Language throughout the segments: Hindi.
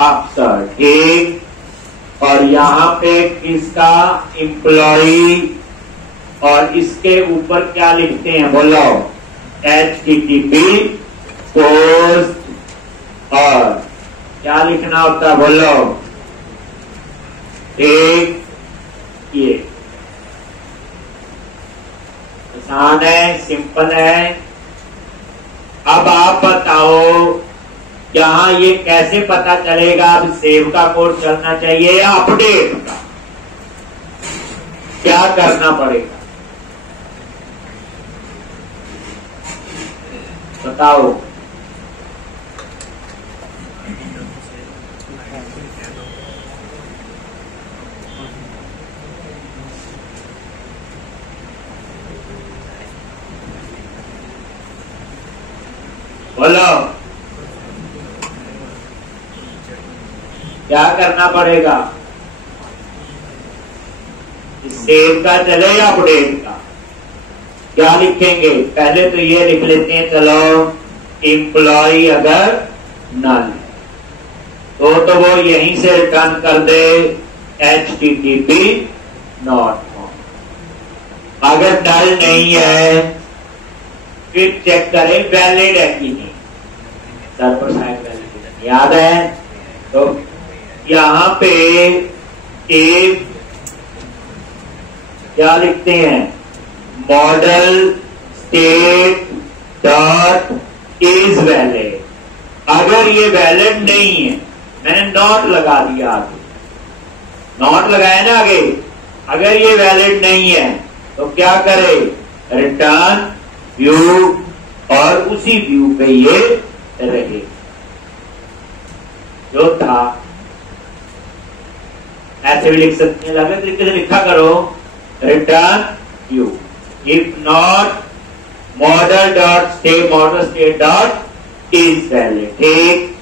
अफसर, ठीक। और यहाँ पे किसका, एम्प्लॉई, और इसके ऊपर क्या लिखते हैं बोलो, HTTP पोस्ट, और क्या लिखना होता है बोलो, ठीक। ये आसान है, सिंपल है। अब आप बताओ यहां ये कैसे पता चलेगा अब सेव का कोड चलना चाहिए या अपडेट का, क्या करना पड़ेगा बताओ। बोलो क्या करना पड़ेगा, सेव का चले या अपडेट का, क्या लिखेंगे। पहले तो ये लिख लेते हैं, चलो एम्प्लॉय अगर नल तो वो यहीं से रिटर्न कर दे HTTP नॉट फाउंड। अगर नल नहीं है फिर चेक करें वैलिड है कि नहीं, सर्वर साइड वैलिड याद है। तो यहां पे एक क्या लिखते हैं, model state dot is valid. अगर ये वैलिड नहीं है, मैंने नॉट लगा दिया आगे, नॉट लगाया ना आगे, अगर ये वैलिड नहीं है तो क्या करे, रिटर्न व्यू, और उसी व्यू पे ये रहे जो था। ऐसे भी लिख सकते हैं, अलग तरीके से लिखा करो, return view if not model dot state, model state dot is valid, ठीक।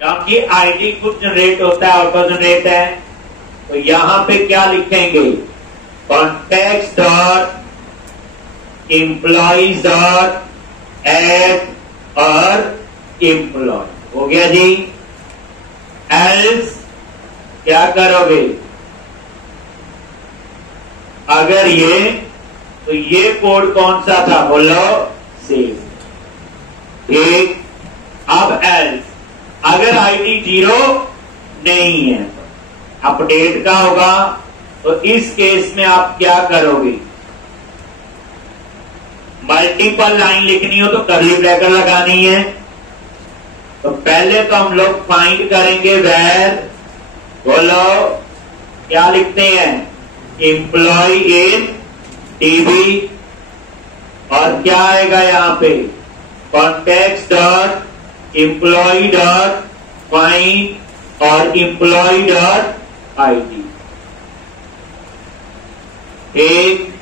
क्योंकि आईडी खुद जनरेट होता है, ऑटो जनरेट है, तो यहां पे क्या लिखेंगे, context dot employees dot add और एम्प्लॉय, हो गया जी। एल्स क्या करोगे, अगर ये, तो ये कोड कौन सा था बोलो, सेव, ठीक। अब एल्स अगर आईडी 0 नहीं है अपडेट का होगा, तो इस केस में आप क्या करोगे, मल्टीपल लाइन लिखनी हो तो कर्ली ब्रैकेट लगानी है। तो पहले तो हम लोग फाइंड करेंगे वेर, बोलो क्या लिखते हैं, एम्प्लॉय इन DB, और क्या आएगा यहां पे, context dot employee dot find और एम्प्लॉय डॉट ID, एक।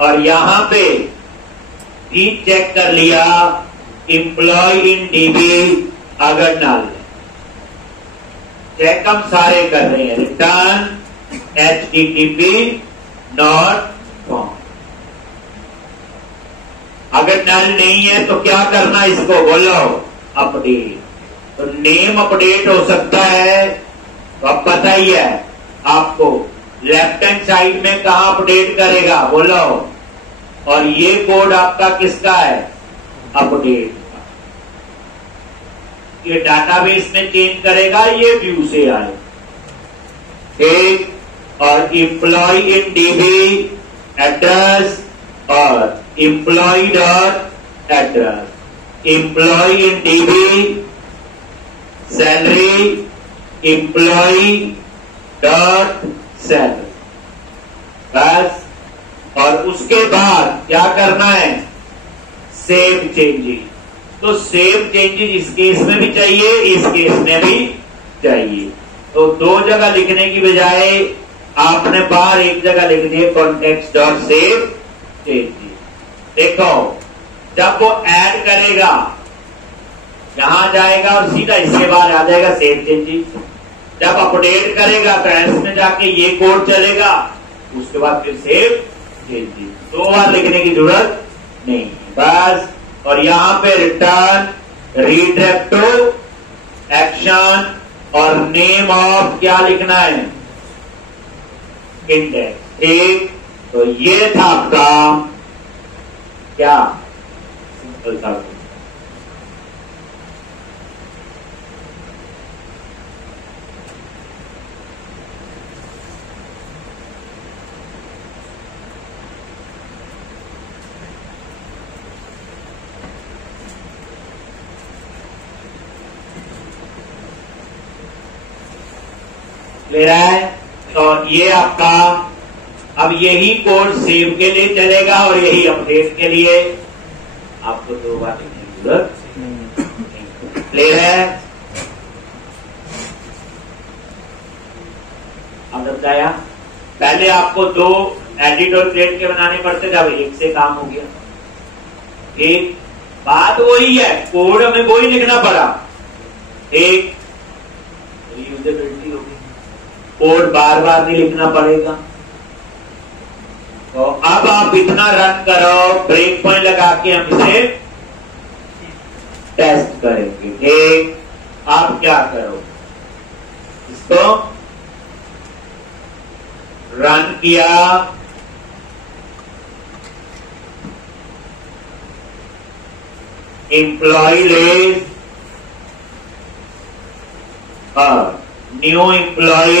और यहां पे भी चेक कर लिया, एम्प्लॉय इन DB अगर नल, चेक हम सारे कर रहे हैं, रिटर्न HTTP नॉट फाउंड। अगर नल नहीं है तो क्या करना, इसको बोलो अपडेट। तो नेम अपडेट हो सकता है, तो अब पता ही है आपको, लेफ्ट हैंड साइड में कहां अपडेट करेगा बोलो, और ये कोड आपका किसका है, अपडेट का। ये डाटाबेस में चेंज करेगा, ये व्यू से आए, ठीक। और एम्प्लॉय इन DB एड्रेस और employ dot address, employee in DB salary, employ dot salary, बस। और उसके बाद क्या करना है, सेव चेंजेस। तो सेव चेंजेस इस केस में भी चाहिए, इस केस में भी चाहिए। तो दो जगह लिखने की बजाय आपने बाहर एक जगह लिख दिए कॉन्टेक्स्ट डॉट सेव चेंजेस। देखो जब वो ऐड करेगा यहां जाएगा और सीधा इसके बाद आ जाएगा सेव चेंजेस। जब अपडेट करेगा तो एल्स में जाके ये कोड चलेगा, उसके बाद फिर सेव चेंजेस। दो बार लिखने की जरूरत नहीं बस। और यहां पे रिटर्न, रीडायरेक्ट टू एक्शन और नेम ऑफ क्या लिखना है, इंडेक्स। ठीक, तो ये था आपका क्या सिंपल था। ले रहा है। तो ये आपका अब यही कोड सेव के लिए चलेगा और यही अपडेट के लिए। आपको दो बार लिखने की जरूरत नहीं। ले रहा है। अब बताया पहले आपको दो एडिट और क्रिएट के बनाने पड़ते थे, अब एक से काम हो गया। एक बात वही है, कोड हमें वही लिखना पड़ा, एक यूजेबिलिटी होगी, कोड बार बार नहीं लिखना पड़ेगा। तो अब आप इतना रन करो, ब्रेक पॉइंट लगा के हम इसे टेस्ट करेंगे। ठीक, आप क्या करो, इसको रन किया, एम्प्लॉय लिस्ट और न्यू एम्प्लॉय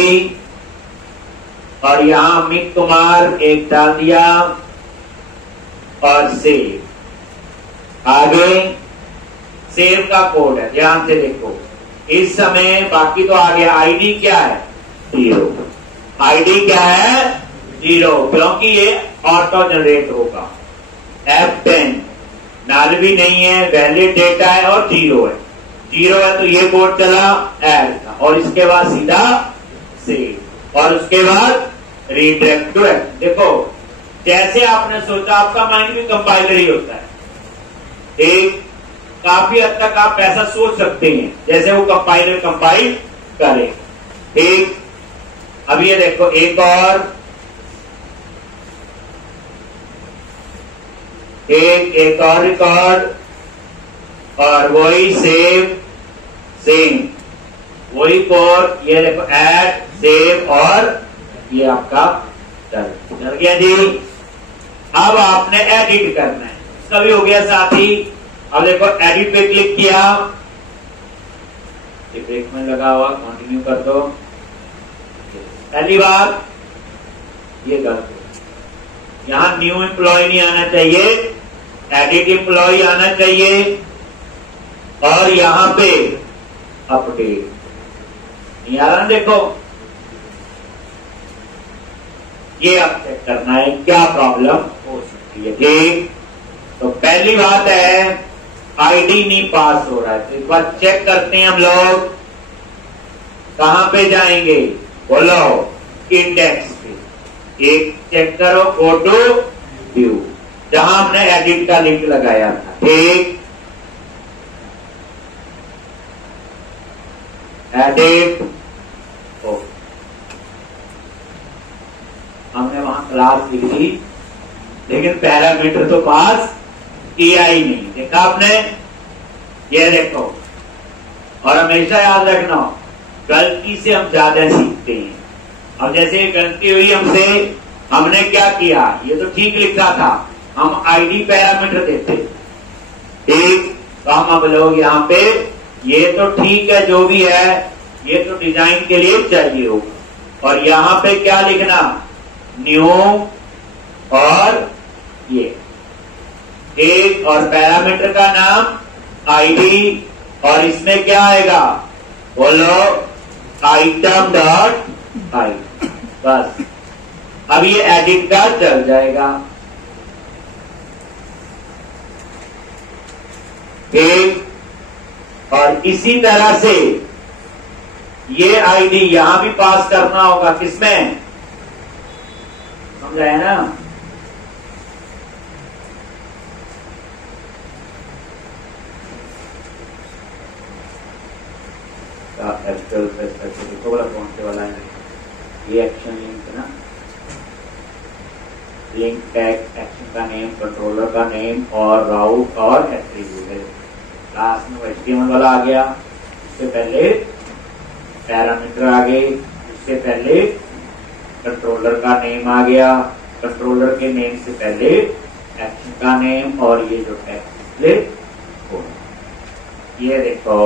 और यहां अमित कुमार एक डाल दिया और सेव। आगे सेव का कोड है, ध्यान से देखो। इस समय बाकी तो आ गया। आईडी क्या है, 0। आईडी क्या है, 0, क्योंकि ये ऑटो जनरेट होगा। F10 नल भी नहीं है, वैलिड डेटा है और 0 है। 0 है तो ये कोड चला ऐड का और इसके बाद सीधा सेव और उसके बाद रीडायरेक्ट टू एक्शन। देखो जैसे आपने सोचा, आपका माइंड भी कंपाइलर ही होता है। एक काफी हद तक आप ऐसा सोच सकते हैं जैसे वो कंपाइलर कंपाइल करे। ठीक, अब ये देखो एक और रिकॉर्ड और वही सेम वही कोड। ये देखो ऐड, सेव और ये आपका चल गया जी। अब आपने एडिट करना है, इसका भी हो गया साथी। अब देखो एडिट पे क्लिक किया, ये ब्रेक में लगा हुआ, कंटिन्यू कर दो। पहली बात ये कर दो, यहां न्यू एम्प्लॉय नहीं आना चाहिए, एडिट एम्प्लॉय आना चाहिए और यहां पे अपडेट नहीं आ रहा। देखो ये आप चेक करना है क्या प्रॉब्लम हो सकती है। ठीक, तो पहली बात है आईडी नहीं पास हो रहा है, तो एक बार चेक करते हैं हम लोग। कहां पे जाएंगे, बोलो इंडेक्स पे। एक चेक करो, गो टू व्यू, जहां हमने एडिट का लिंक लगाया था। ठीक, एडिट, हमने वहां क्लास लिख दी लेकिन पैरामीटर तो पास किया ही नहीं। देखा आपने, ये देखो। और हमेशा याद रखना, गलती से हम ज्यादा सीखते हैं। अब जैसे गलती हुई हमसे, हमने क्या किया, ये तो ठीक लिखा था, हम आईडी पैरामीटर देते। ठीक, तो हम अब लोग यहाँ पे ये तो ठीक है जो भी है, ये तो डिजाइन के लिए चाहिए होगा। और यहाँ पे क्या लिखना, न्यू और ये एक और पैरामीटर का नाम आईडी और इसमें क्या आएगा, बोलो आइटम डॉट आई। बस अब ये एडिट का चल जाएगा। ठीक। और इसी तरह से ये आईडी यहां भी पास करना होगा, किसमें, समझ आया ना। एक्चुअल देखो बोला कौन से वाला है ये एक्शन लिंक ना, लिंक टैग, एक्शन का नेम, कंट्रोलर का नेम और राउट और एट्रीब्यूट है। लास्ट में HTML वाला आ गया, इससे पहले पैरामीटर आ गए, इससे पहले कंट्रोलर का नेम आ गया, कंट्रोलर के नेम से पहले एक्शन का नेम और ये जो टेक्स्ट डिस्प्ले हो, ये देखो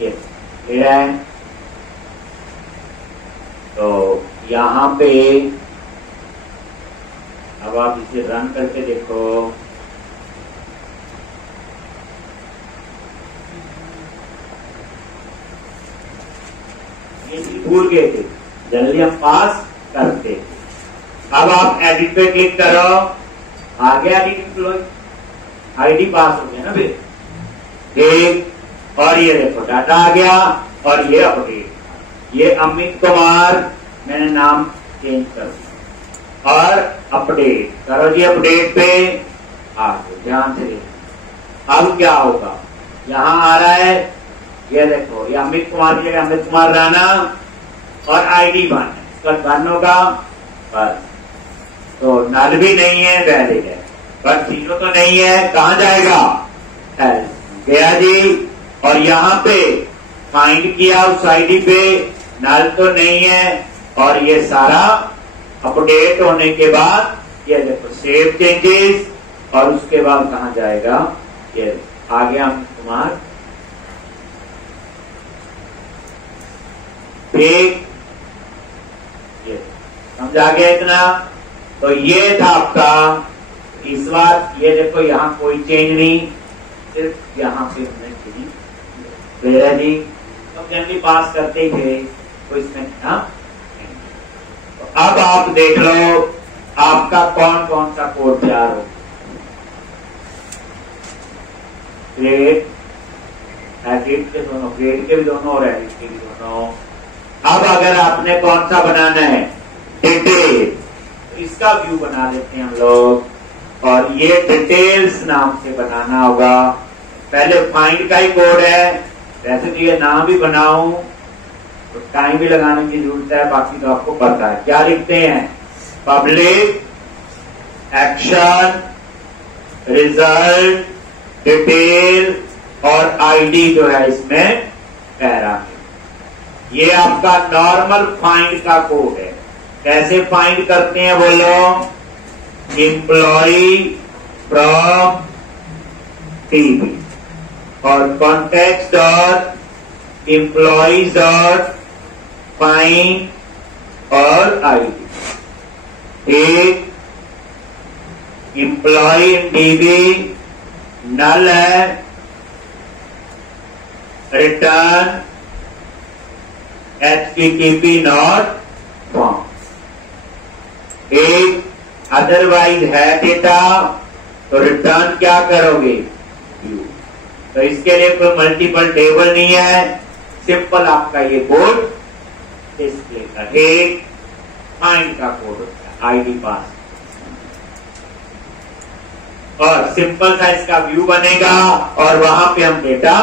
ये है। तो यहां पे अब आप इसे रन करके देखो, ये भूल गए थे, जल्दी हम पास करते। अब आप एडिट पे क्लिक करो, आ गया एडिट एम्प्लॉय, आईडी पास हो गया ना फिर, ठीक। और ये देखो डाटा आ गया और ये अपडेट, ये अमित कुमार मैंने नाम चेंज कर दिया और अपडेट करो जी, अपडेट पे आ गए, ध्यान से देखो। अब क्या होगा, यहां आ रहा है, ये देखो ये अमित कुमार की जगह अमित कुमार राणा और आईडी 1 इसका 1 होगा बस। तो नल भी नहीं है, वैलिड है, पर 0 तो नहीं है, कहां जाएगा, गया जी। और यहां पे फाइंड किया उस आईडी पे, नल तो नहीं है, और ये सारा अपडेट होने के बाद ये देखो सेव चेंजेस, और उसके बाद कहां जाएगा, ये आ गया अमित कुमार, ठीक। ये समझ आ गया इतना। तो ये था आपका इस बार, ये देखो यहां कोई चेंज नहीं, सिर्फ यहां पे हमने चेंज किया जी। तो जनरली पास करते ही थे, तो इसमें था। तो अब आप देख लो आपका कौन कौन सा कोड तैयार हो, ग्रेड एडिट के दोनों, ग्रेड के भी दोनों और एडिट के भी दोनों। अब अगर आपने कौन सा बनाना है, डिटेल, तो इसका व्यू बना लेते हैं हम लोग, और ये डिटेल्स नाम से बनाना होगा। पहले फाइंड का ही कोड है, वैसे तो ये नाम भी बनाऊं तो टाइम भी लगाने की जरूरत है, बाकी तो आपको पता है। क्या लिखते हैं, पब्लिक एक्शन रिजल्ट डिटेल और आईडी जो है इसमें पैरा। ये आपका नॉर्मल फाइंड का कोड है। कैसे फाइंड करते हैं बोलो, एम्प्लॉई फ्रॉम टीबी और context dot employees dot find और आईडी, ठीक। एम्प्लॉय इन टीबी नल है, रिटर्न HTTP नॉट फाउंड, एक अदरवाइज है डेटा तो रिटर्न क्या करोगे, व्यू। तो इसके लिए कोई मल्टीपल टेबल नहीं है, सिंपल आपका ये कोड डिस्प्ले का, एक फाइंड का कोड होता है, आईडी पास, और सिंपल सा इसका व्यू बनेगा और वहां पे हम डेटा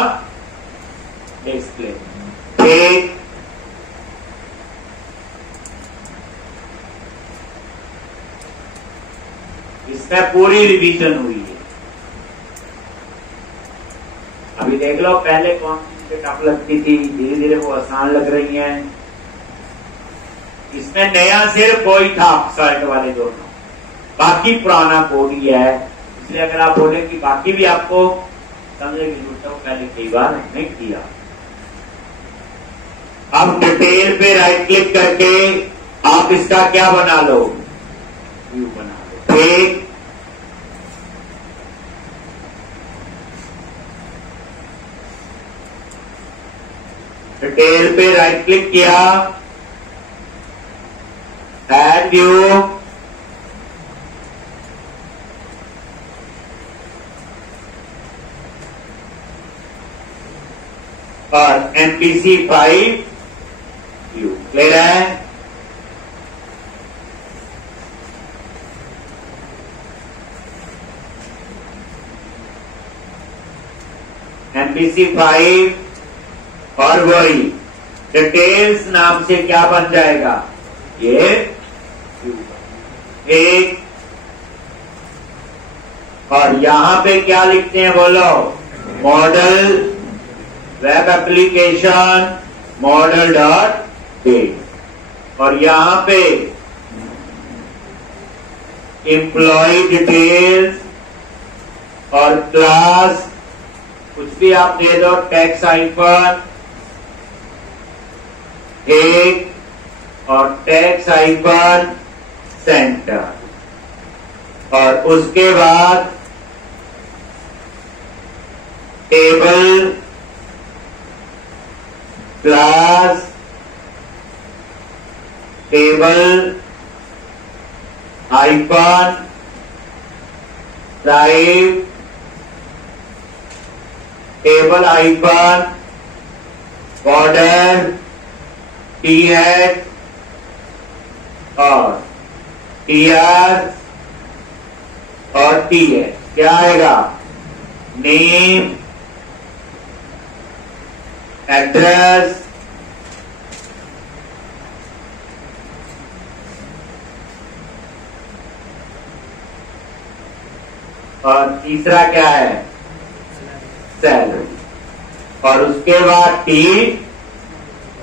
डिस्प्ले, ठीक। इसमें पूरी रिवीजन हुई है। अभी देख लो पहले कौन सी टफ लगती थी, धीरे धीरे वो आसान लग रही हैं। इसमें नया सिर्फ वही था सर्ट वाले दोनों, बाकी पुराना कोड ही है। इसलिए अगर आप बोले कि बाकी भी आपको समझने की जरूरत है, पहले कई बार हमने किया। अब डिटेल पे राइट क्लिक करके आप इसका क्या बना लो, व्यू बना लो, ठीक। डिटेल पे राइट क्लिक किया, ऐड व्यू, और MPC5 U। क्लियर है? MPC5 और वही डिटेल्स नाम से क्या बन जाएगा, ये एक। और यहां पे क्या लिखते हैं बोलो, model web application model dot date. और यहां पे एम्प्लॉय डिटेल्स और क्लास कुछ भी आप दे दो, टैक्स हाइफन एक और टैक्स हाइफन सेंटर। और उसके बाद table class table hyphen type table icon border T-head और टी-आर और टी-हेड। क्या आएगा, नेम एड्रेस और तीसरा क्या है, सैलरी। और उसके बाद टी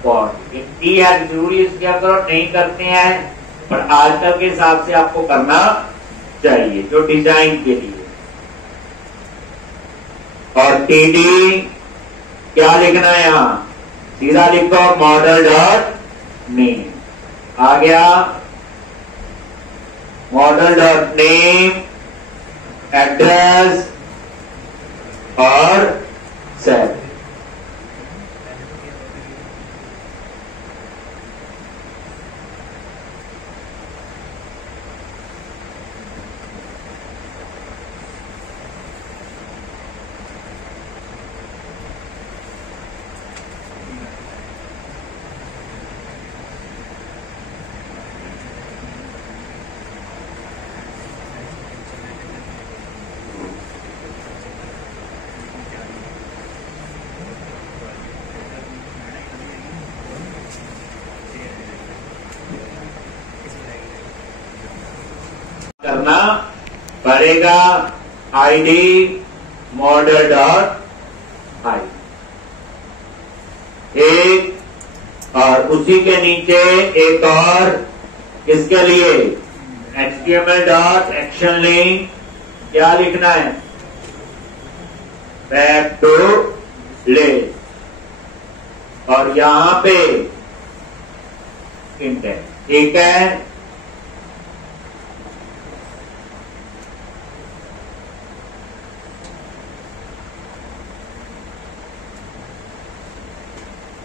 बॉडी। टी आज जरूरी क्या करो, नहीं करते हैं पर आजकल के हिसाब से आपको करना चाहिए जो डिजाइन के लिए। और टीडी क्या लिखना है, यहां सीधा लिखो मॉडल डॉट नेम। आ गया मॉडल डॉट नेम एड्रेस और सैलरी। करना पड़ेगा आईडी मॉडल डॉट आई एक। और उसी के नीचे एक और इसके लिए HTML डॉट एक्शन लिंक क्या लिखना है, बैक टू लिस्ट। और यहां पे इंडेक्स, ठीक है।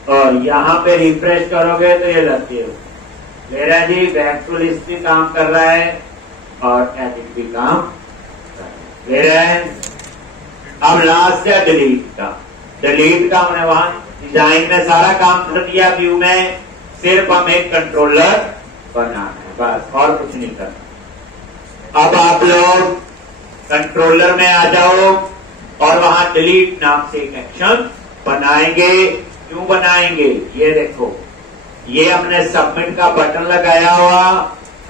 और यहां पे रिफ्रेश करोगे तो ये लगती है मेरा जी बैक टू लिस्ट भी काम कर रहा है और एडिट भी काम कर रहा है। अब लास्ट है डिलीट का। डिलीट का हमने वहां डिजाइन में सारा काम कर दिया, व्यू में सिर्फ हम एक कंट्रोलर बनाना है बस, और कुछ नहीं करना। अब आप लोग कंट्रोलर में आ जाओ और वहां डिलीट नाम से एक एक्शन बनाएंगे। क्यों बनाएंगे, ये देखो, ये हमने सबमिट का बटन लगाया हुआ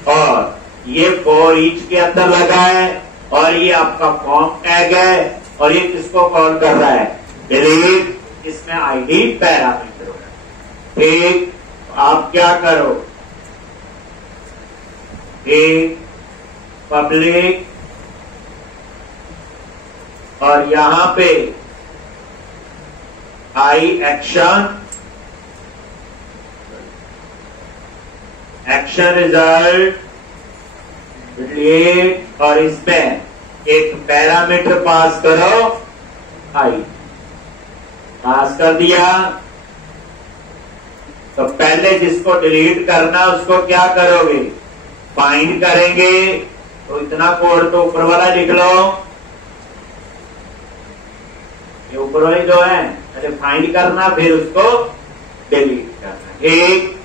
और ये फॉर ईच के अंदर लगा है और ये आपका फॉर्म टैग है और ये किसको कॉल कर रहा है, डिलीट। इसमें आईडी पैरामीटर है, ठीक। आप क्या करो, एक पब्लिक और यहां पे आई एक्शन रिजल्ट डिलीट। और इसमें एक पैरामीटर पास करो, आई पास कर दिया। तो पहले जिसको डिलीट करना उसको क्या करोगे, फाइंड करेंगे। तो इतना कोड तो ऊपर वाला लिख लो, ये ऊपर वाली जो है पहले फाइंड करना फिर उसको डिलीट करना। ठीक,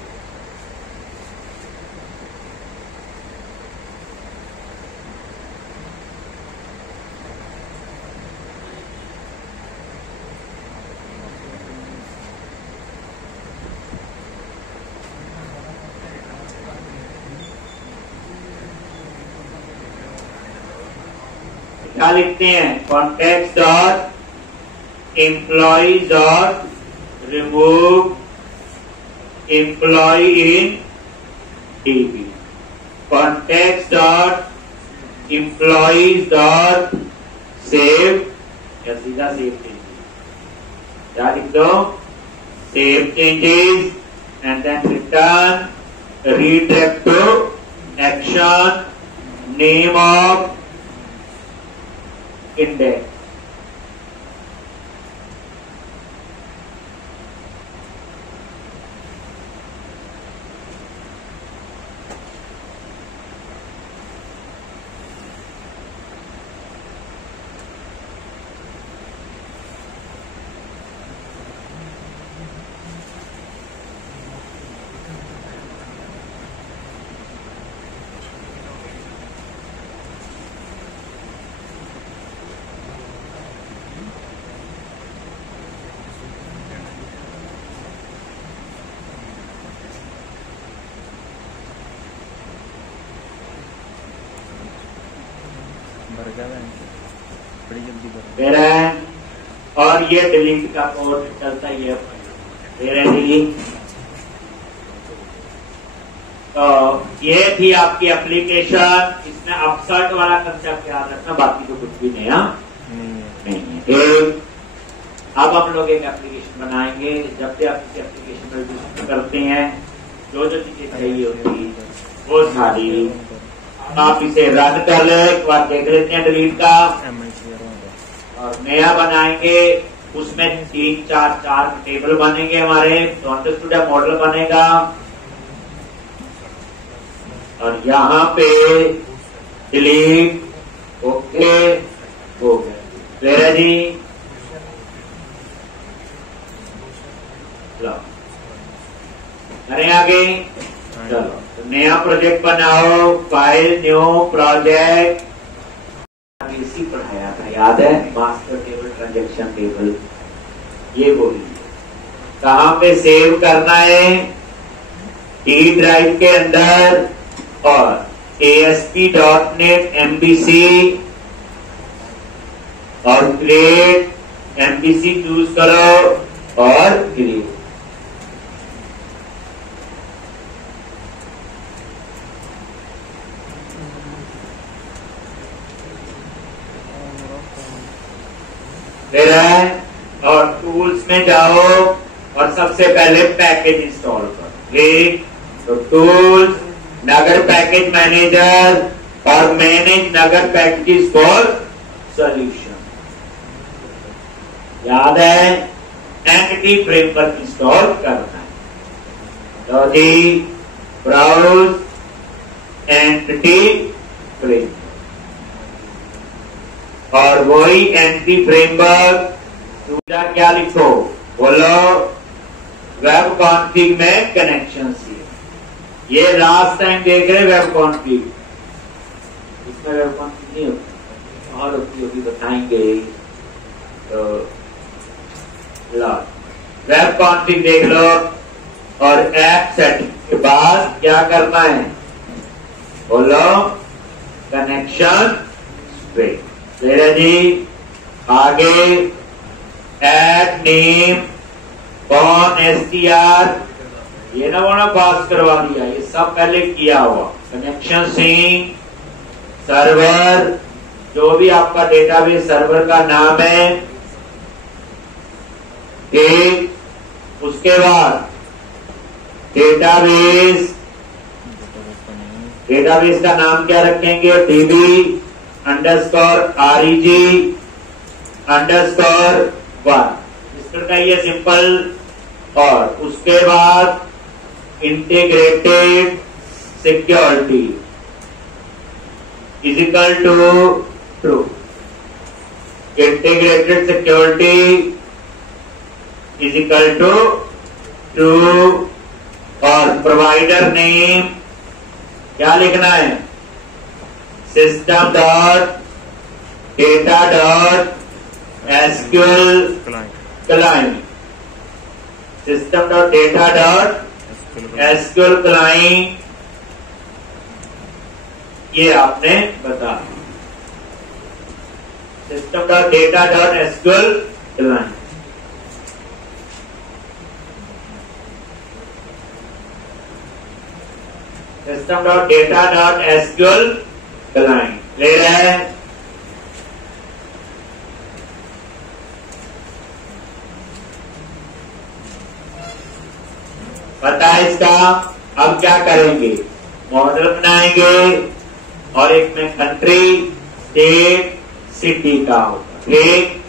क्या लिखते हैं? Context dot employee dot remove employee in DB, context dot employee dot save या सीधा सेव चेंजेस, क्या लिख दो? Save changes and then return redirect to action name of index. और ये डिलीट का कोड चलता ही है। तो ये थी आपकी एप्लीकेशन। इसमें अपसर्ट वाला कंसेप्ट याद रखना, बाकी तो कुछ भी नहीं है। अब हम लोग एक एप्लीकेशन बनाएंगे। जब भी आप किसी एप्लीकेशन में रजिस्टर करते हैं, जो जो चीजें चाहिए होती है वो सारी आप इसे रन कर ले, एक बार देख लेते हैं डिलीट का, और नया बनाएंगे। उसमें 3 4 टेबल बनेंगे हमारे, अंडरस्टूड मॉडल बनेगा, और यहाँ पे डिलीट ओके हो गया। मेरा जी करें आगे, चलो तो नया प्रोजेक्ट बनाओ, फाइल न्यू प्रोजेक्ट। इसी पढ़ाया था, याद है? मास्टर टेबल, ट्रांजैक्शन टेबल, ये बोली कहाँ पे सेव करना है? डी ड्राइव के अंदर, और ASP.NET MVC और क्रिएट MVC चूज करो और क्रिएट। और टूल्स में जाओ और सबसे पहले पैकेज इंस्टॉल करो। ठीक, तो टूल्स, नगर पैकेज मैनेजर, और manage Nagar package for solution. याद है? एंटिटी फ्रेमवर्क इंस्टॉल करना है। तो जी ब्राउज एंटिटी फ्रेमवर्क, और वही एंटिटी फ्रेमवर्क सुविधा क्या लिखो? बोलो वेब कॉन्फिग में कनेक्शन सी। ये लास्ट टाइम देख रहे वेब कॉन्फिग, इसमें वेब कॉन्फिग नहीं होती और होती बताएंगे। तो वेब कॉन्फिग देख लो, और ऐप सेटिंग के बाद क्या करना है? बोलो कनेक्शन स्ट्रेट। तेरा जी आगे ऐड नेम कौन STR, ये ना वो पास करवा दिया, ये सब पहले किया हुआ। कनेक्शन सिंक सर्वर, जो भी आपका डेटाबेस सर्वर का नाम है। ठीक, उसके बाद डेटाबेस का नाम क्या रखेंगे? DB _REG _1, इस तरह का ये सिंपल। और उसके बाद integrated security is equal to true. Integrated security is equal to true, और प्रोवाइडर नेम क्या लिखना है, system dot data dot SQL client, system dot data dot SQL client, ये आपने बता, system dot data dot SQL client. System dot data dot SQL client ले रहे हैं। पता है इसका। अब क्या करेंगे, मॉडल बनाएंगे और एक में कंट्री, स्टेट, सिटी का होगा, ठीक,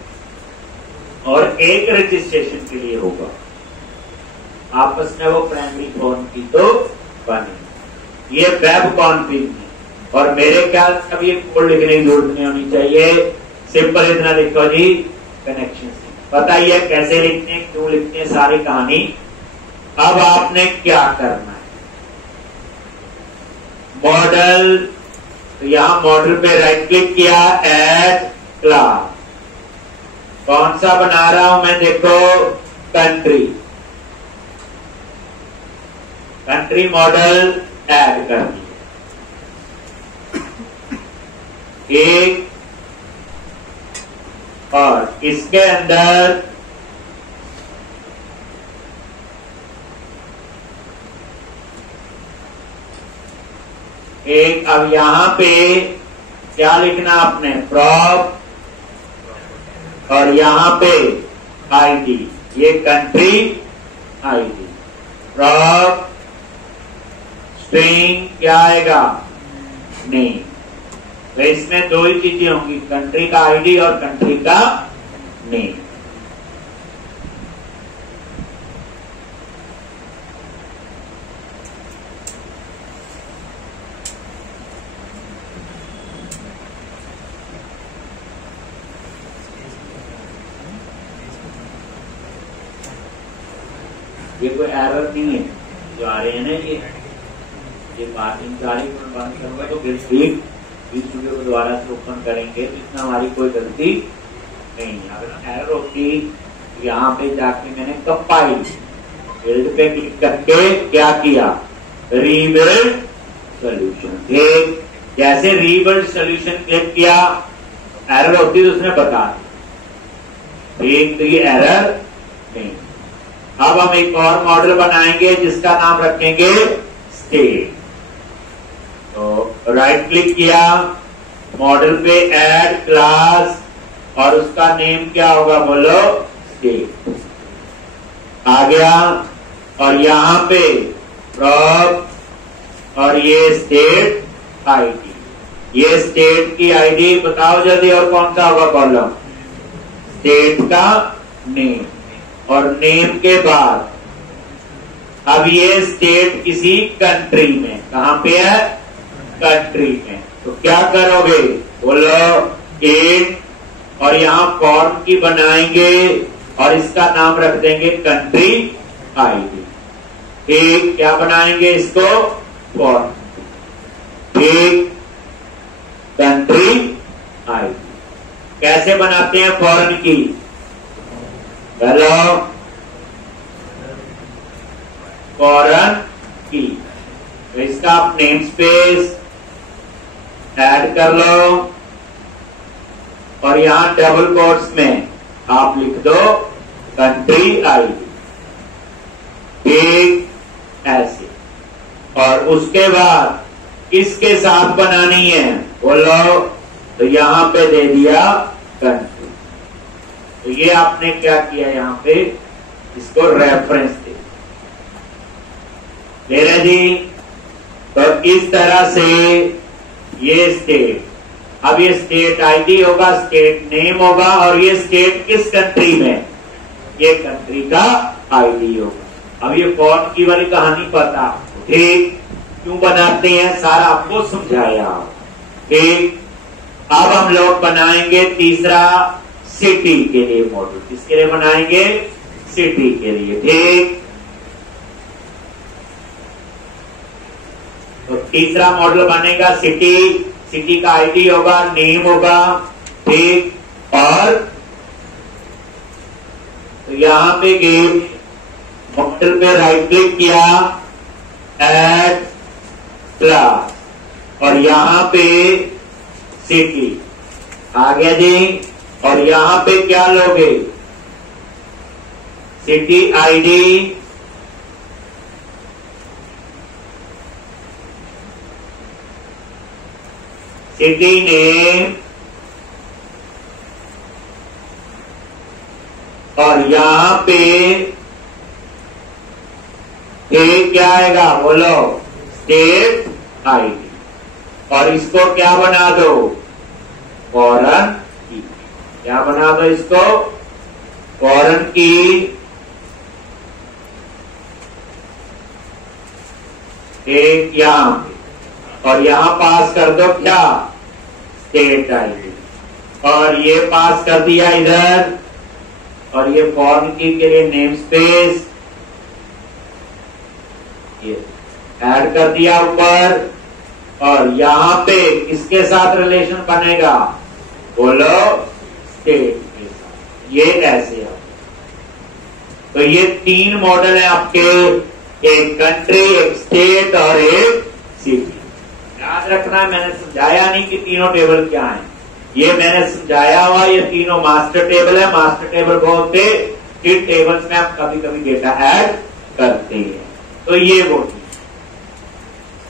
और एक रजिस्ट्रेशन के लिए होगा। आपस में वो प्राइमरी फोन की तो बने। ये वेब कॉन्फ़िग है, और मेरे ख्याल से अब ये कोड लिखने की जरूरत नहीं होनी चाहिए, सिंपल इतना लिखो जी, कनेक्शन। पता ही है कैसे लिखते हैं, क्यों लिखते हैं, सारी कहानी। अब आपने क्या करना है, मॉडल, तो यहां मॉडल पे राइट क्लिक किया, ऐड क्लास, कौन सा बना रहा हूं मैं, देखो कंट्री, कंट्री मॉडल ऐड कर दिया, एक, और इसके अंदर एक, अब यहां पे क्या लिखना आपने, प्रॉप, और यहां पे आईडी, ये कंट्री आईडी, प्रॉप स्ट्रिंग क्या आएगा, नेम। तो इसमें दो ही चीजें होंगी, कंट्री का आईडी और कंट्री का नेम। ये कोई एरर नहीं है जो आ रहे हैं ना, ये बात इन सारी को बंद करूंगा तो फिर ठीक स्टूडियो को दोबारा से ओपन करेंगे तो इसमें हमारी कोई गलती नहीं है। अगर एरर होती, यहाँ पे जाके मैंने कंपाइल बिल्ड पे क्लिक करके क्या किया, रीबिल्ड सोल्यूशन, ठीक, जैसे रीबिल्ड सोल्यूशन क्लिक किया, एरर होती तो उसने बता दिया, ठीक, तो ये एरर नहीं। अब हम एक और मॉडल बनाएंगे जिसका नाम रखेंगे स्टेट। तो राइट क्लिक किया, मॉडल पे ऐड क्लास, और उसका नेम क्या होगा, बोलो स्टेट, आ गया, और यहां पे प्रॉप, और ये स्टेट आईडी, ये स्टेट की आईडी बताओ जल्दी, और कौन सा होगा कॉलम, स्टेट का नेम, और नेम के बाद अब ये स्टेट किसी कंट्री में, कहां पे है, कंट्री में, तो क्या करोगे, बोलो एक, और यहां फॉर्म की बनाएंगे और इसका नाम रख देंगे कंट्री आईडी, एक, क्या बनाएंगे इसको, फॉर्म, एक, कंट्री आईडी। कैसे बनाते हैं फॉरेन की, हेलो, फॉरेन की, तो इसका आप नेम स्पेस ऐड कर लो, और यहां डबल कोट्स में आप लिख दो कंट्री आईडी, एक, ऐसे, और उसके बाद किसके साथ बनानी है, बोलो, तो यहां पे दे दिया कंट्री। तो ये आपने क्या किया, यहां पे इसको रेफरेंस दे रहे जी। तो इस तरह से ये स्टेट, अब ये स्टेट आईडी होगा, स्टेट नेम होगा, और ये स्टेट किस कंट्री में, ये कंट्री का आईडी होगा। अब ये फॉर्म की वाली कहानी पता आपको, ठीक, क्यों बनाते हैं सारा आपको समझाया, ठीक। अब हम लोग बनाएंगे तीसरा सिटी के लिए मॉडल, किसके लिए बनाएंगे, सिटी के लिए। ठीक, तो तीसरा मॉडल बनेगा सिटी। सिटी का आईडी होगा, नेम होगा। ठीक, और तो यहां पे गए मॉडल पे राइट क्लिक किया, ऐड क्लास, और यहां पे सिटी आ गया जी। और यहां पे क्या लोगे, सिटी आईडी, सिटी नेम, और यहां पे क्या आएगा बोलो, स्टेट आईडी, और इसको क्या बना दो, फॉरेन की। क्या बना दो इसको, फॉरेन की। एक यहां पे, और यहां पास कर दो क्या, स्टेट आईडी, और ये पास कर दिया इधर, और ये फॉरेन की के लिए नेम स्पेस ये ऐड कर दिया ऊपर। और यहां पे किसके साथ रिलेशन बनेगा बोलो, स्टेट के साथ। ये ऐसे है। तो ये तीन मॉडल है आपके, एक कंट्री, एक स्टेट और एक सिटी। याद रखना, मैंने समझाया नहीं कि तीनों टेबल क्या है, ये मैंने समझाया हुआ। ये तीनों मास्टर टेबल है। मास्टर टेबल को होते इन टेबल्स में आप कभी कभी डेटा ऐड करते हैं। तो ये वो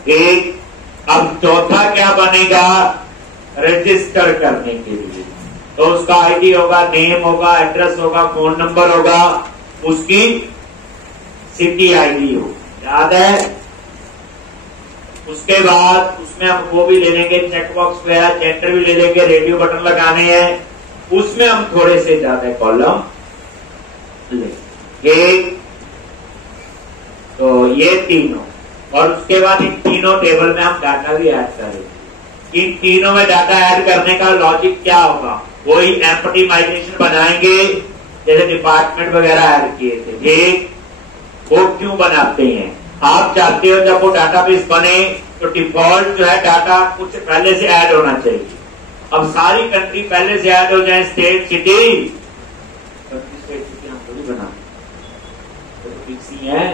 एक। अब चौथा क्या बनेगा, रजिस्टर करने के लिए। तो उसका आईडी होगा, नेम होगा, एड्रेस होगा, फोन नंबर होगा, उसकी सिटी आईडी हो, याद है। उसके बाद उसमें हम वो भी ले लेंगे, चेकबॉक्स वगैरह, जेंडर भी ले लेंगे, रेडियो बटन लगाने हैं। उसमें हम थोड़े से ज्यादा कॉलम लेंगे। तो ये तीनों, और उसके बाद इन तीनों टेबल में हम डाटा भी ऐड करेंगे। इन तीनों में डाटा ऐड करने का लॉजिक क्या होगा, वही एम्प्टी माइग्रेशन बनाएंगे जैसे डिपार्टमेंट वगैरह ऐड किए थे। ठीक, वो क्यों बनाते हैं, आप चाहते हो जब वो डाटाबेस बने तो डिफॉल्ट जो है डाटा कुछ पहले से ऐड होना चाहिए। अब सारी कंट्री पहले से ऐड हो जाए, स्टेट सिटी, स्टेट सिटी हम थोड़ी बना तो फिक्स ही है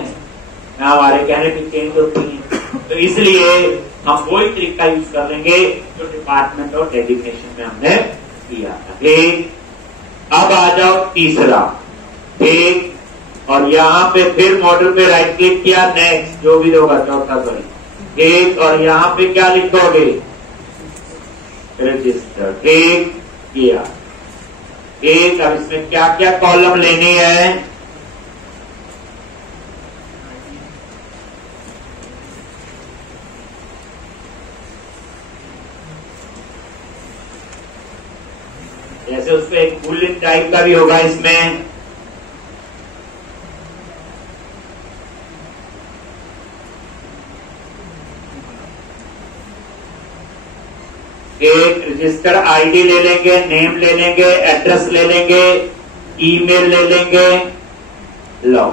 ना, हमारे कहने की चेंज होती है। तो इसलिए हम वही तरीका यूज कर लेंगे जो डिपार्टमेंट और डेजिग्नेशन में हमने किया था। ठीक, अब आ जाओ तीसरा। ठीक, और यहां पे फिर मॉडल पे राइट क्लिक किया, नेक्स्ट जो भी होगा, चौथा सॉरी। ठीक, और यहां पे क्या लिखोगे, रजिस्टर। ठीक किया। ठीक, अब इसमें क्या क्या कॉलम लेने हैं, जैसे उसमें एक बुलेट टाइप का भी होगा इसमें। एक रजिस्टर आईडी ले लेंगे, नेम ले लेंगे, एड्रेस ले लेंगे, ईमेल ले लेंगे। लो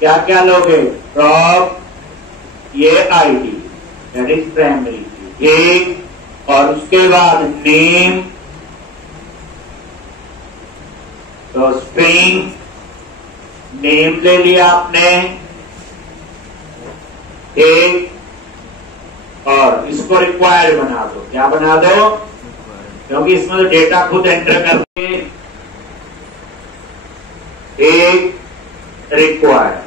क्या क्या लोगे, प्रॉप, ये आईडी दैट इज प्राइमरी। ठीक, और उसके बाद नेम, तो स्ट्रिंग नेम ले लिया आपने। एक, और इसको रिक्वायर्ड बना दो। क्या बना दो, क्योंकि इसमें तो डेटा खुद एंटर करके। एक रिक्वायर्ड,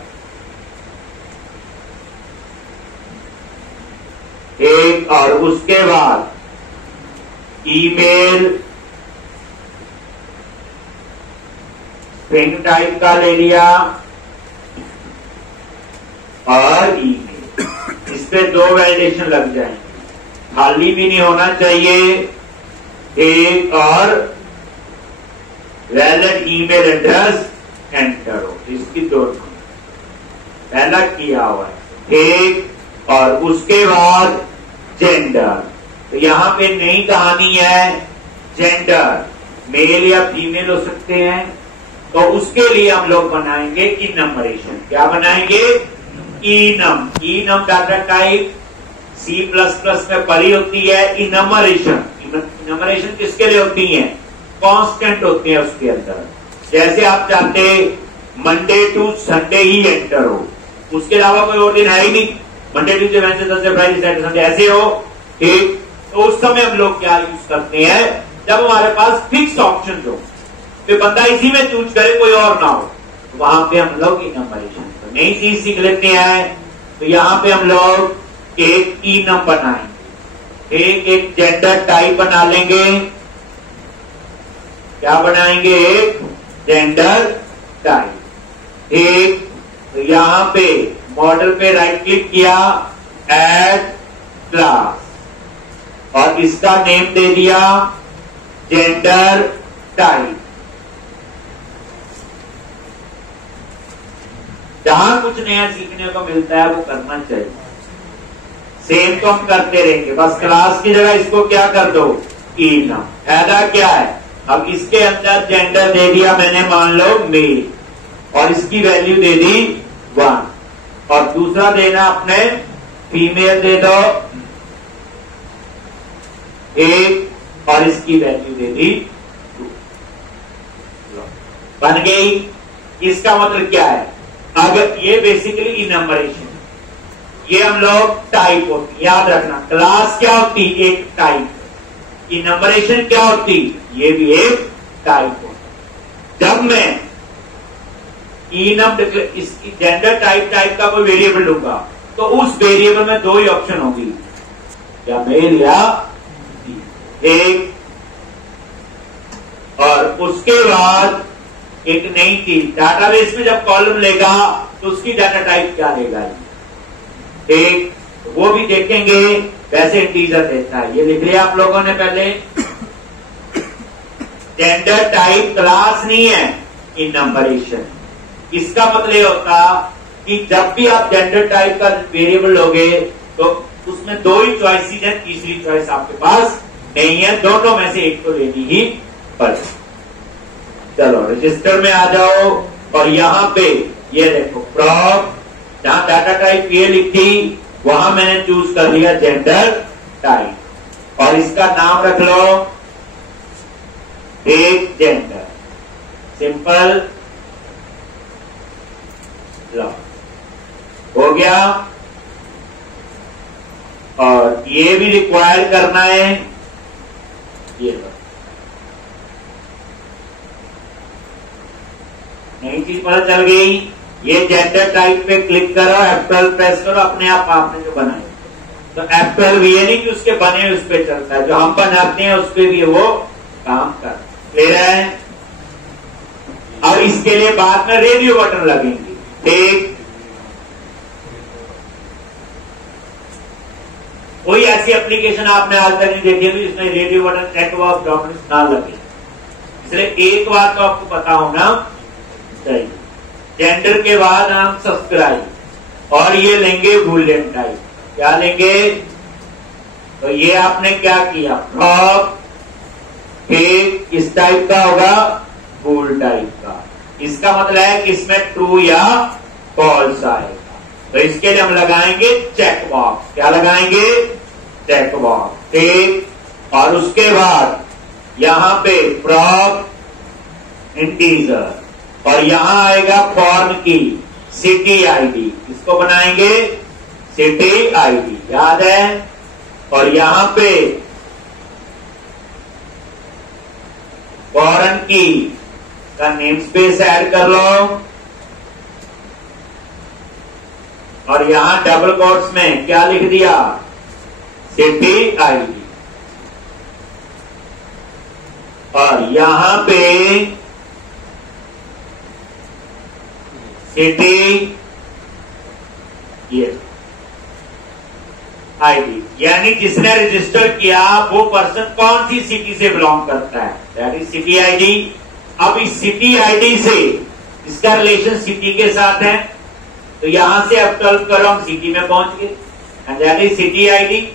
एक, और उसके बाद ईमेल स्ट्रिंग टाइप का ले लिया, और ईमेल। इस पे 2 वैलिडेशन लग जाएंगे, खाली भी नहीं होना चाहिए। एक, और वैलिड ईमेल एड्रेस एंटर हो, इसकी 2 पहला किया हुआ है। एक, और उसके बाद जेंडर। तो यहां पे नई कहानी है, जेंडर मेल या फीमेल हो सकते हैं, तो उसके लिए हम लोग बनाएंगे इनमरेशन। क्या बनाएंगे? Enum. Enum data type C++ में पढ़ी होती है इनमरेशन। इनमरेशन किसके लिए होती है? कांस्टेंट होती है उसके अंदर। जैसे आप चाहते मंडे टू संडे ही एंटर हो, उसके अलावा कोई और दिन है ही नहीं, Monday Tuesday Wednesday Thursday Friday Saturday Sunday ऐसे हो, ठीक। तो उस समय हम लोग क्या यूज करते हैं? जब हमारे पास फिक्स ऑप्शन हो, तो बंदा इसी में चूज करे, कोई और ना हो, तो वहां पे हम लोग इनमरेशन तो नई चीज सीख लेते हैं। तो यहां पे हम लोग एक इनम बनाएंगे, एक जेंडर टाइप बना लेंगे। क्या बनाएंगे? एक जेंडर टाइप। एक तो यहां पे मॉडल पे राइट क्लिक किया, ऐड क्लास, और इसका नेम दे दिया जेंडर टाइप। जहां कुछ नया सीखने को मिलता है वो करना चाहिए। सेम तो हम करते रहेंगे, बस क्लास की जगह इसको क्या कर दो? इनम। फायदा क्या है? अब इसके अंदर जेंडर दे दिया मैंने, मान लो मेल, और इसकी वैल्यू दे दी 1, और दूसरा देना अपने फीमेल दे दो 1, और इसकी वैल्यू दे दी 2। बन गई। इसका मतलब क्या है? अगर ये बेसिकली इनमरेशन, ये हम लोग टाइप होती, याद रखना क्लास क्या होती? एक टाइप। इनमरेशन क्या होती? ये भी एक टाइप होती। जब मैं इनम इसकी जेंडर टाइप का कोई वेरिएबल लूंगा, तो उस वेरिएबल में दो ही ऑप्शन होगी, या मेल या एक, और उसके बाद एक नई चीज डाटाबेस में जब कॉलम लेगा तो उसकी डाटा टाइप क्या लेगा, एक वो भी देखेंगे। वैसे इंटीजर देता है, ये लिख लिया आप लोगों ने पहले। जेंडर टाइप क्लास नहीं है, इनमरेशन। इसका मतलब ये होता कि जब भी आप जेंडर टाइप का वेरिएबल लोगे तो उसमें दो ही चॉइसेस हैं, तीसरी चॉइस आपके पास नहीं है, दोनों में से एक तो लेनी ही पड़ेगी। चलो रजिस्टर में आ जाओ, और यहां पे ये देखो प्रॉप, जहां डाटा टाइप ये लिखी वहां मैंने चूज कर लिया जेंडर टाइप, और इसका नाम रख लो एक जेंडर, सिंपल। लो हो गया। और ये भी रिक्वायर करना है, ये लो नई चीज पता चल गई। ये जेंडर टाइप पे क्लिक करो, F12 प्रेस करो, अपने आप आपने जो बनाए, तो F12 ये नहीं कि उसके बने उस पे चलता है, जो हम बनाते हैं उस पे भी वो काम कर ले रहा है। अब इसके लिए बाद में रेडियो बटन लगेंगे, ठीक। कोई ऐसी एप्लीकेशन आपने आज तक नहीं देखी होगी जिसमें radio button check box documents ना लगे, इसलिए एक बात तो आपको पता होना चाहिए। जेंडर के बाद हम सब्सक्राइब, और ये लेंगे बूलियन टाइप। क्या लेंगे? तो ये आपने क्या किया? प्रॉप इस टाइप का होगा, बूल टाइप का। इसका मतलब है कि इसमें ट्रू या फॉल्स आएगा, तो इसके लिए हम लगाएंगे चेक बॉक्स। क्या लगाएंगे? चेक बॉक्स, ठीक। और उसके बाद यहां पे प्रॉप इंटीजर, और यहां आएगा फॉर्म की सिटी आईडी, इसको बनाएंगे सिटी आईडी, याद है। और यहां पे फॉरेन की का नेम स्पेस ऐड कर लो, और यहां डबल कोट्स में क्या लिख दिया? City ID. और यहां पे सिटी ये आईडी, यानी जिसने रजिस्टर किया वो पर्सन कौन सी सिटी से बिलोंग करता है, दैट इज सिटी आईडी। अब इस सिटी आईडी से इसका रिलेशन सिटी के साथ है, तो यहां से F12 करो, हम सिटी में पहुंच गए, and that is city ID.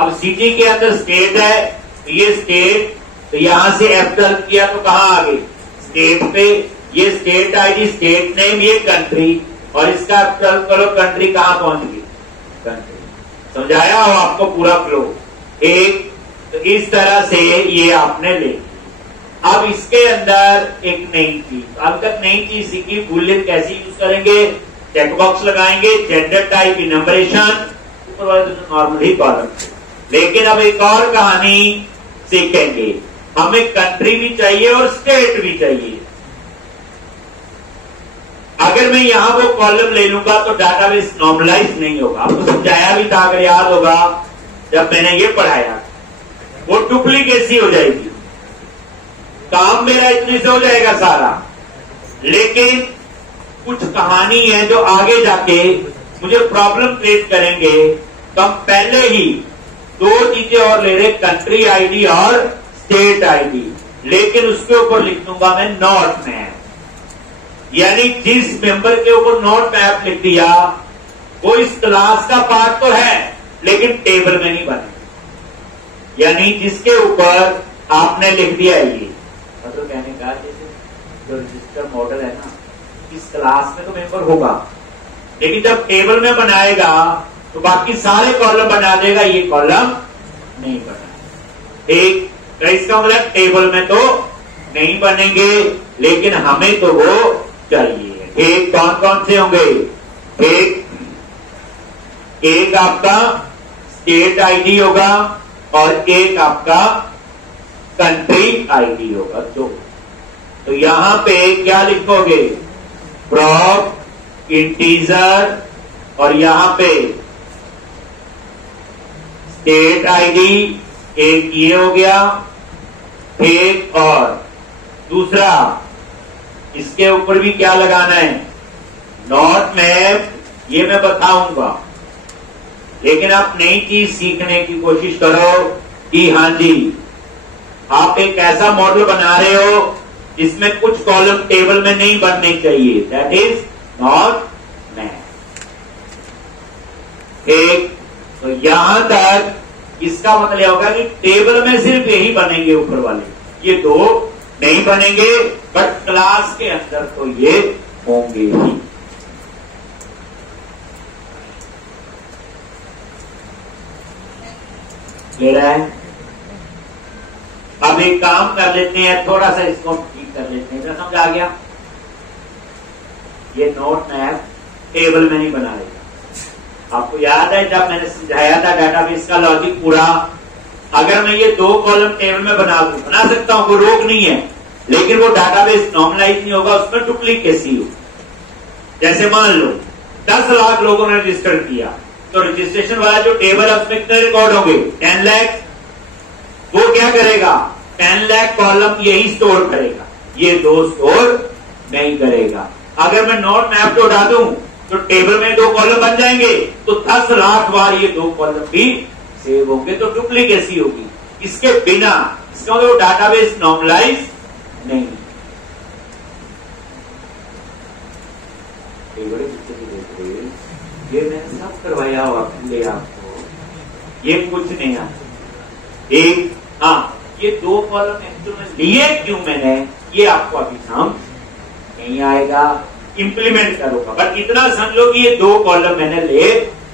अब सिटी के अंदर स्टेट है, तो ये स्टेट, तो यहां से F12 किया तो कहां आ गए? स्टेट पे। ये स्टेट आईडी, स्टेट नेम, ये कंट्री, और इसका चलो कंट्री कहां पहुंच गई, कंट्री। समझाया हो आपको पूरा फ्लो। एक तो इस तरह से ये आपने ले। अब इसके अंदर एक नई चीज, अब तक नई चीज सीखी, बुलियन कैसे यूज करेंगे, चेकबॉक्स लगाएंगे, जेंडर टाइप, इनम्बरेशन, ऊपर वाले तो नॉर्मल ही कॉलम। लेकिन अब एक और कहानी सीखेंगे, हमें कंट्री भी चाहिए और स्टेट भी चाहिए। अगर मैं यहां वो कॉलम ले लूंगा तो डाटाबेस नॉर्मलाइज नहीं होगा। आपको समझाया भी था, अगर याद होगा जब मैंने ये पढ़ाया, वो डुप्लीकेसी हो जाएगी, काम मेरा इतने से हो जाएगा सारा। लेकिन कुछ कहानी है जो आगे जाके मुझे प्रॉब्लम क्रिएट करेंगे, तो हम पहले ही दो चीजें और ले रहे, कंट्री आईडी और स्टेट आईडी, लेकिन उसके ऊपर लिख दूंगा मैं नॉट मैप। यानी जिस मेंबर के ऊपर नॉट मैप लिख दिया वो इस क्लास का पार्ट तो है लेकिन टेबल में नहीं बने। यानी जिसके ऊपर आपने लिख दिया ये, मतलब कहने का जैसे जो रजिस्टर मॉडल है ना, इस क्लास में तो मेंबर होगा, लेकिन जब टेबल में बनाएगा तो बाकी सारे कॉलम बना देगा, ये कॉलम नहीं बना। एक तो इसका मतलब टेबल में तो नहीं बनेंगे, लेकिन हमें तो वो चाहिए। एक कौन कौन से होंगे, एक आपका स्टेट आईडी होगा और एक आपका कंट्री आईडी होगा। तो यहां पे क्या लिखोगे, प्रॉप इंटीजर, और यहां पे स्टेट आईडी, एक ये हो गया, एक और दूसरा इसके ऊपर भी क्या लगाना है, नॉट मैप, ये मैं बताऊंगा। लेकिन आप नई चीज सीखने की कोशिश करो कि हाँ जी, आप एक ऐसा मॉडल बना रहे हो जिसमें कुछ कॉलम टेबल में नहीं बनने चाहिए, दैट इज नॉट मैप। एक तो यहां तक इसका मतलब होगा कि टेबल में सिर्फ यही बनेंगे, ऊपर वाले ये दो नहीं बनेंगे, बट क्लास के अंदर तो ये होंगे ही। ले रहा है। अब एक काम कर लेते हैं, थोड़ा सा इसको ठीक कर लेते हैं, समझ आ गया। ये नोट मैप टेबल में नहीं बनाएगा। आपको याद है जब मैंने समझाया था डाटाबेस का लॉजिक पूरा, अगर मैं ये दो कॉलम टेबल में बना सकता हूं, कोई रोक नहीं है, लेकिन वो डाटाबेस नॉर्मलाइज नहीं होगा, उसमें डुप्लीकेसी हो। जैसे मान लो 10 लाख लोगों ने रजिस्टर किया, तो रजिस्ट्रेशन वाला जो टेबल है उसमें कितने रिकॉर्ड होंगे, 10 लाख। वो क्या करेगा, 10 लाख कॉलम यही स्टोर करेगा, ये दो स्टोर नहीं करेगा। अगर मैं नोट मैप को उठा दूं तो टेबल में दो कॉलम बन जाएंगे, तो 10 लाख बार ये दो कॉलम भी सेव होंगे, तो डुप्लीकेसी होगी। इसके बिना इसका मतलब डाटाबेस नॉर्मलाइज नहीं। ये मैंने सब करवाया हुआ आपको, ये कुछ नहीं आता। एक ये दो कॉलम एक्चुअल लिए क्यों मैंने, ये आपको अभी समझ नहीं आएगा, इंप्लीमेंट करूंगा, बट इतना समझ लो कि ये दो कॉलम मैंने ले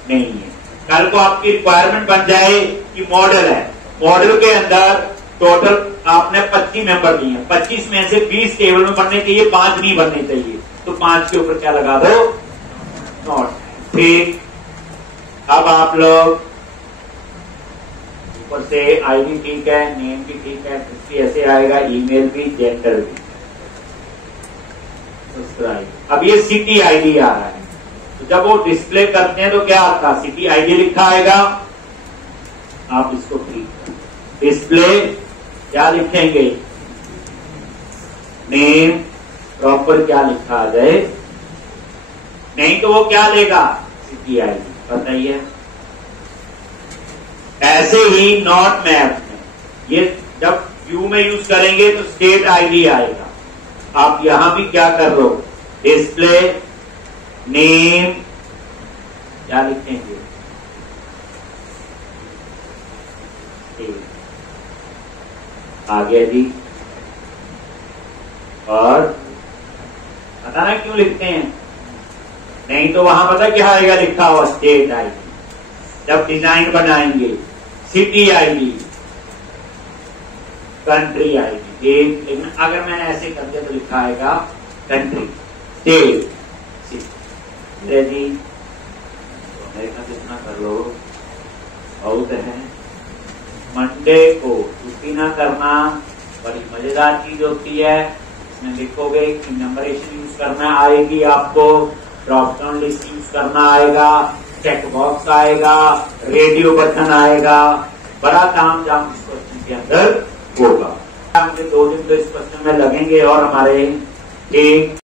नहीं है। कल को आपकी रिक्वायरमेंट बन जाए कि मॉडल है, मॉडल के अंदर टोटल आपने 25 मेंबर दिए हैं, 25 में से 20 टेबल में बनने चाहिए, 5 नहीं बनने चाहिए, तो 5 के ऊपर क्या लगा दो, नॉट। ठीक, अब आप लोग ऊपर से आईडी ठीक है, नेम भी ठीक है, इसकी ऐसे आएगा, ईमेल भी, जेंडर भी, सब्सक्राइब। अब ये सिटी आईडी आ रहा है, तो जब वो डिस्प्ले करते हैं तो क्या आता, सिटी आईडी लिखा आएगा। आप इसको ठीक करें, डिस्प्ले क्या लिखेंगे, नेम प्रॉपर क्या लिखा आ जाए, नहीं तो वो क्या लेगा, सिटी आईडी। बताइए, ऐसे ही नॉट मैप में ये जब व्यू में यूज करेंगे तो स्टेट आईडी आएगा। आप यहां भी क्या कर लो, डिस्प्ले नेम क्या लिखेंगे, आ गया जी, और क्यों लिखते हैं? नहीं तो वहां पता क्या आएगा लिखा हुआ? स्टेट आएगी। जब डिजाइन बनाएंगे सिटी आएगी, कंट्री आएगी। लेकिन अगर मैंने ऐसे कर दिया तो लिखा आएगा कंट्री, स्टेट, सिटी। जी अमेरिका कितना कर लो, बहुत है। मंडे को छुट्टी ना करना बड़ी मजेदार चीज होती है। इसमें लिखोगे कि नंबरेशन यूज करना आएगी, आपको ड्रॉप डाउन लिस्ट यूज करना आएगा, चेक बॉक्स आएगा, रेडियो बटन आएगा, बड़ा काम जाम इस क्वेश्चन के अंदर होगा। मुझे 2 दिन तो इस क्वेश्चन में लगेंगे और हमारे एक